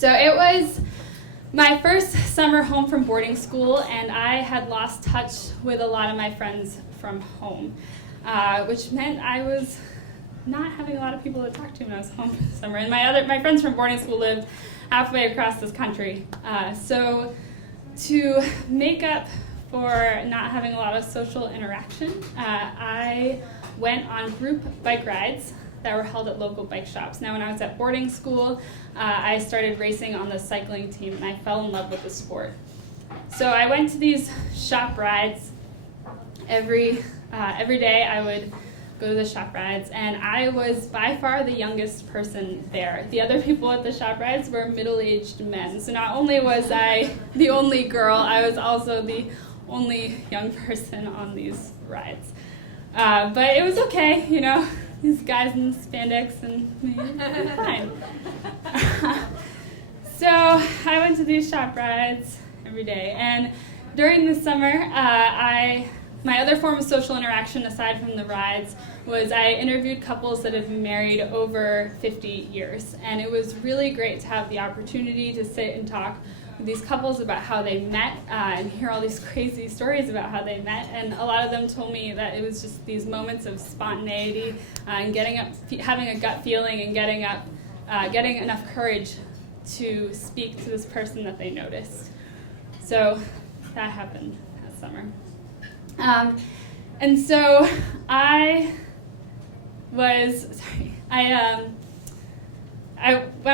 So it was my first summer home from boarding school, and I had lost touch with a lot of my friends from home, which meant I was not having a lot of people to talk to when I was home for the summer. And my friends from boarding school lived halfway across this country. So to make up for not having a lot of social interaction, I went on group bike rides that were held at local bike shops. Now, when I was at boarding school, I started racing on the cycling team, and I fell in love with the sport. So I went to these shop rides every day. I would go to the shop rides, and I was by far the youngest person there. The other people at the shop rides were middle-aged men. So not only was I the only girl, I was also the only young person on these rides. But it was okay, you know, these guys in spandex and me, fine. So I went to these shop rides every day, and during the summer, my other form of social interaction aside from the rides was I interviewed couples that have been married over 50 years, and it was really great to have the opportunity to sit and talk with these couples about how they met and hear all these crazy stories about how they met. And a lot of them told me that it was just these moments of spontaneity and getting up, having a gut feeling, and getting enough courage to speak to this person that they noticed. So that happened that summer. And so I went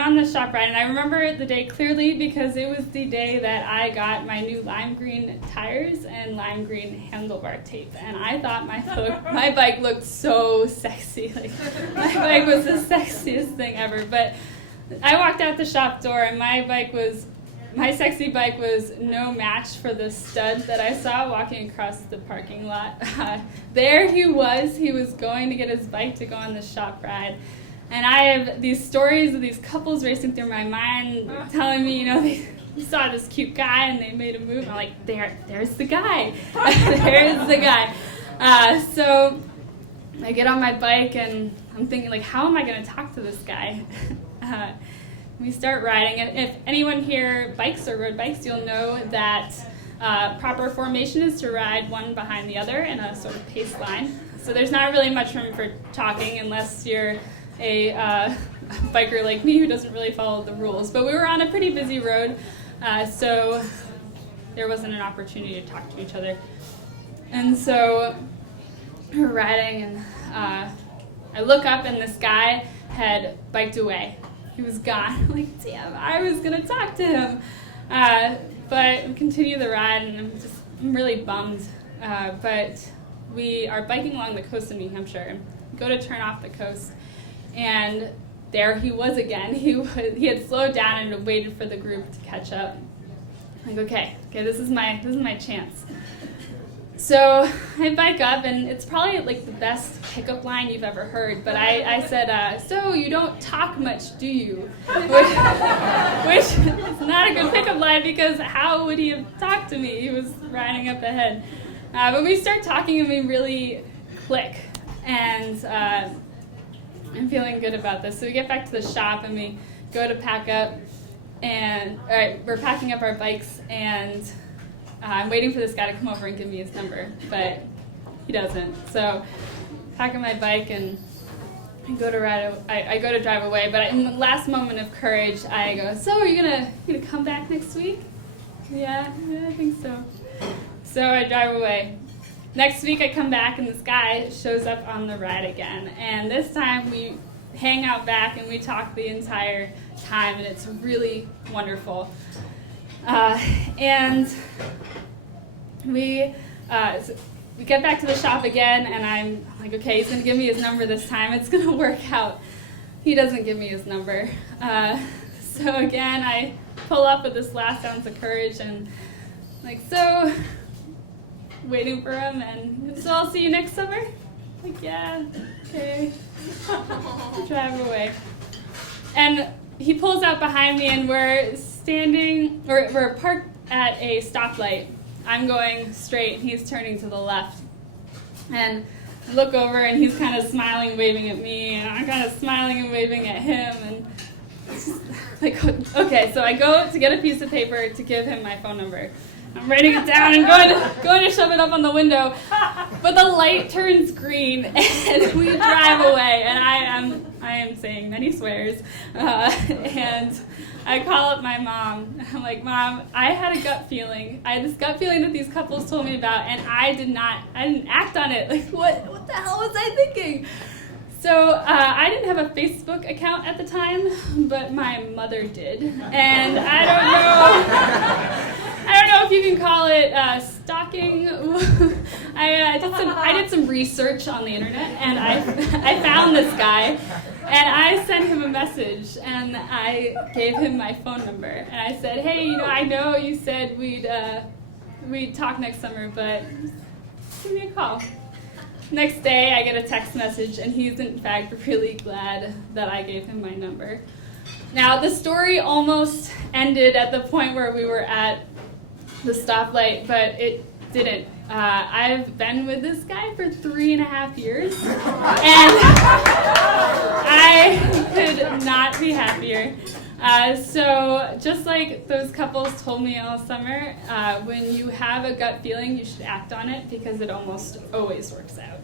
on the shop ride, and I remember the day clearly because it was the day that I got my new lime green tires and lime green handlebar tape, and I thought my bike looked so sexy. Like, my bike was the sexiest thing ever. But I walked out the shop door, and my sexy bike was no match for the stud that I saw walking across the parking lot. There he was going to get his bike to go on the shop ride. And I have these stories of these couples racing through my mind telling me, you know, they saw this cute guy and they made a move. And I'm like, there's the guy. There's the guy. So I get on my bike and I'm thinking, like, how am I going to talk to this guy? We start riding, and if anyone here bikes or rode bikes, you'll know that proper formation is to ride one behind the other in a sort of pace line. So there's not really much room for talking unless you're a biker like me who doesn't really follow the rules. But we were on a pretty busy road, so there wasn't an opportunity to talk to each other. And so we're riding, and I look up, and this guy had biked away. He was gone. I'm like, damn, I was going to talk to him. But we continue the ride, and I'm really bummed. But we are biking along the coast of New Hampshire. We go to turn off the coast, and there he was again. He had slowed down and waited for the group to catch up. I'm like, okay, this is my chance. So I bike up, and it's probably like the best pickup line you've ever heard, but I said, so you don't talk much, do you? Which is not a good pickup line, because how would he have talked to me? He was riding up ahead. But we start talking, and we really click, and I'm feeling good about this. So we get back to the shop, and we go to pack up, and we're packing up our bikes, and I'm waiting for this guy to come over and give me his number, but he doesn't. So packing my bike, and I go to drive away. But in the last moment of courage, I go, so are you gonna come back next week? Yeah, I think so. So I drive away. Next week I come back, and this guy shows up on the ride again. And this time we hang out back, and we talk the entire time, and it's really wonderful. And we get back to the shop again, and I'm like, okay, he's going to give me his number this time. It's going to work out. He doesn't give me his number. So again, I pull up with this last ounce of courage, and like, so, waiting for him, and so I'll see you next summer? Like, yeah, okay. Drive away. And he pulls out behind me, and we're parked at a stoplight. I'm going straight, and he's turning to the left. And I look over, and he's kind of smiling, waving at me, and I'm kind of smiling and waving at him. And like, okay, so I go to get a piece of paper to give him my phone number. I'm writing it down and going to shove it up on the window, but the light turns green and we drive away. And I am saying many swears, and I call up my mom. I'm like, Mom, I had a gut feeling. I had this gut feeling that these couples told me about, and I didn't act on it. Like, what the hell was I thinking? So I didn't have a Facebook account at the time, but my mother did, and I don't know if you can call it stalking. I did some research on the internet, and I found this guy, and I sent him a message, and I gave him my phone number, and I said, hey, I know you said we'd talk next summer, but give me a call. Next day, I get a text message, and he's in fact really glad that I gave him my number. Now, the story almost ended at the point where we were at the stoplight, but it didn't. I've been with this guy for 3.5 years, and I could not be happier. So just like those couples told me all summer, when you have a gut feeling, you should act on it because it almost always works out.